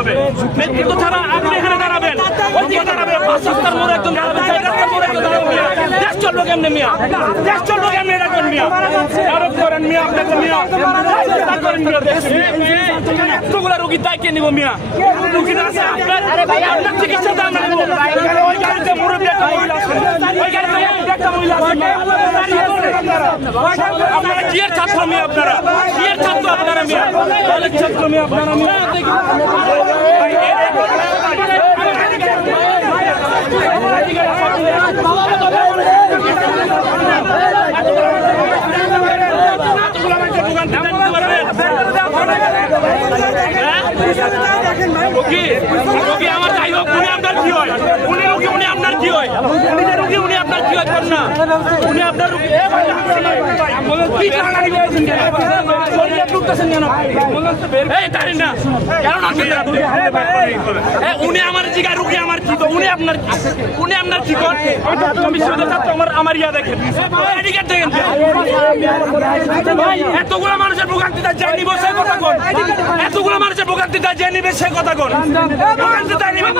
হবে। নেতৃত্ব ছাড়া আপনি এখানে দাঁড়াবেন, ওইদিকে দাঁড়াবেন, 5 রাস্তার মোড়ে একজন দাঁড়াবেন, 4 রাস্তার মোড়ে একজন দাঁড়াবেন মিয়া। দেশ চলবে কেমনে মিয়া? দেশ চলবে কেমনে এটা করেন মিয়া? আরোপ করেন মিয়া, আপনাকে মিয়া তা করেন মিয়া। এতগুলা রোগী দায় কে নিব মিয়া? রোগীরা আছে আপনার চিকিৎসা দাম না নিব। ওই গাড়িতে মুরব্বী একটা মহিলা আছে, ওই গাড়িতে মুরব্বী একটা মহিলা আছে। আপনারা কি এর ছাত্র মিয়া? আপনারা কি এর ছাত্র? আপনারা মিয়া কলেজ ছাত্র মিয়া? আপনারা মিয়া আমার যাই হোক, উনি আপনার কি হয়? উনি রোগী, উনি আপনার কি হয়? উনি যে রোগী, উনি আপনার কি হয়? না উনি আপনার রোগী। উনি আমার জিগায় রোগী, আমার কি? উনি আপনার কি করেন? আমার ইয়া দেখেন, দেখেন এতগুলো মানুষের ভোগান্তিটা যে নিব সে কথা কোন? এতগুলো মানুষের ভোগান্তিটা যে নিবে সে কথা কোন? ভোগান্তিটা নিবে